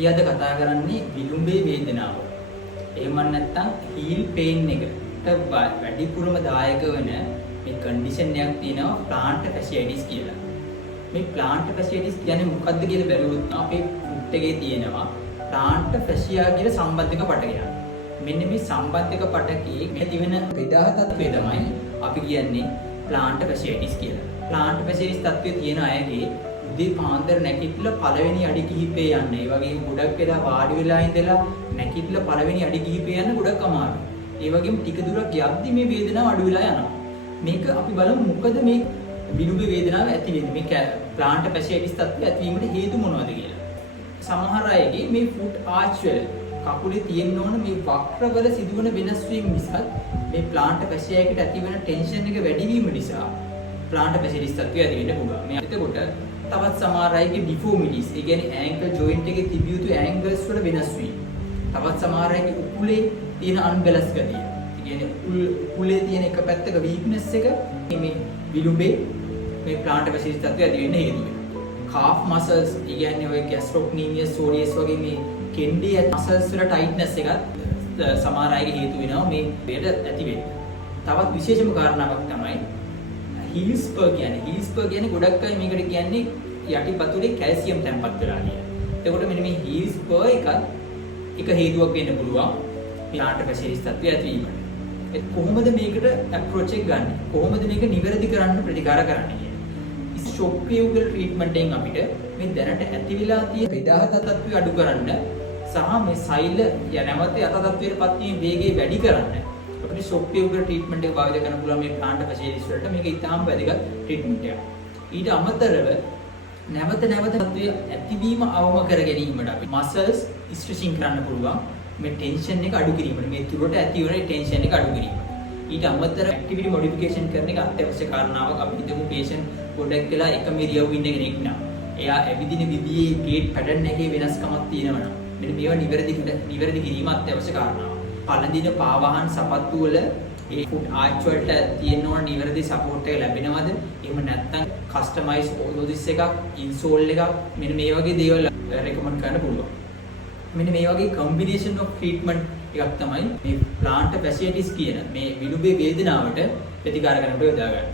අපි අද කතා කරන්නේ විලුඹේ වේදනාව. එහෙම නැත්නම් heel pain එකට වැඩිපුරම දායක වෙන මේ කන්ඩිෂන් එකක් තියෙනවා plantar fasciitis කියලා. මේ plantar fasciitis කියන්නේ මොකක්ද කියලා බැලුවොත් අපේ foot එකේ තියෙනවා plantar fascia කියලා සම්බන්ධක පටකයක්. මෙන්න මේ සම්බන්ධක පටකයේ මේ තිබෙන පෙදාහ තත්ත්වය තමයි අපි කියන්නේ plantar fasciitis කියලා. plantar fasciitis තත්ත්වය තියෙන අයගේ උදේ පාන්දර නැගිටලා පළවෙනි අඩි කිහිපේ යන්න. ඒ වගේම ගොඩක් වෙලා වාඩි වෙලා ඉඳලා නැගිටලා පළවෙනි අඩි කිහිපේ යන්න ගොඩක් අමාරුයි. ඒ වගේම ටික දුරක් යද්දි මේ වේදනාව අඩු වෙලා යනවා. මේක අපි බලමු මොකද මේ විලුඹ වේදනාව ඇති වෙන්නේ. මේ plantar fasciitis තත්ත්වය ඇතිවීමට හේතු මොනවද කියලා. සමහර අයගේ මේ foot arch වල කකුලේ තියෙන්න ඕන මේ වක්‍රවල සිදුවන වෙනස් වීම නිසා මේ plantar fascia එකට ඇතිවන ටෙන්ෂන් එක වැඩි වීම නිසා plantar fasciitis තත්ත්වය ඇති වෙන්න පුළුවන්. මේ එතකොට තවත් සමහර අයගේ deformities, ඒ කියන්නේ ankle joint එකේ තිබිය යුතු angles වල වෙනස් වීම. තවත් සමහර අයගේ උකුලේ තියෙන unbalance ගතිය. ඒ කියන්නේ උකුලේ තියෙන එක පැත්තක weakness එක මේ විලුඹේ මේ plantar fasciitis තත්ත්වය ඇති වෙන්න හේතු වෙනවා. calf muscles, ඒ කියන්නේ ඔය gastrocnemius soleus වගේ මේ කෙන්ඩේ muscles වල tightness එකත් සමහර අයගේ හේතු වෙනවා මේ වේද ඇති වෙන්න. තවත් විශේෂම කාරණාවක් තමයි heel spur කියන්නේ. heel spur කියන්නේ ගොඩක් අය මේකට කියන්නේ යටිපතුලේ කැල්සියම් තැන්පත් වෙලා කියන. එතකොට මෙන්න මේ heel spur එක හේතුවක් වෙන්න පුළුවන් plantar fasciitis තත්ත්වය ඇතිවීමට. කොහොමද මේකට approach එක ගන්න? කොහොමද මේක නිවැරදි කරන්න ප්‍රතිකාර කරන්නේ කියන්නේ. shock wave treatment එකෙන් අපිට මේ දැනට ඇති වෙලා තියෙන පෙදාහ තත්ත්වය අඩු කරන්න සහ මේ සෛල නැවත යථා තත්ත්වයටපත් වීම වේගය වැඩි කරන්න අපිට shock wave treatment එක භාවිත කරන්න පුළුවන් මේ plantar fasciitis වලට. මේක ඉතාම වැදගත් treatment එකක්. ඊට අමතරව නැවත තත්ත්වය ඇතිවීම අවම කර ගැනීමට අපි muscles stretching කරන්න පුළුවන්. මේ tension එක අඩු කිරීමට, මේ තුරට ඇති වෙන tension එක අඩු කිරීමට. ඊට අමතරව activity modification කරන එක අත්‍යවශ්‍ය කාරණාවක්. අපි හිතමු patient ගොඩක් වෙලා එකම ඉරියව්ව ඉන්න කෙනෙක් නම් එයා ඇවිදින විදිහේ gait pattern එකේ වෙනස්කමක් තියෙනවා නම් මෙන්න මේවා නිවැරදි කිරීම අත්‍යවශ්‍ය කාරණාවක්. පළඳින පාවාහන සපත්තු වල ඒ foot arch වලට තියෙන ඕන නිවැරදි support එක ලැබෙනවද? එහෙම නැත්නම් customized orthosis එකක්, insole එකක් මෙන්න මේ වගේ දේවල් recommend කරන්න පුළුවන්. මෙන්න මේ වගේ combination of treatment එකක් තමයි මේ plantar fasciitis කියන මේ විලුඹේ වේදනාවට ප්‍රතිකාර කරන්නට යොදා ගන්න.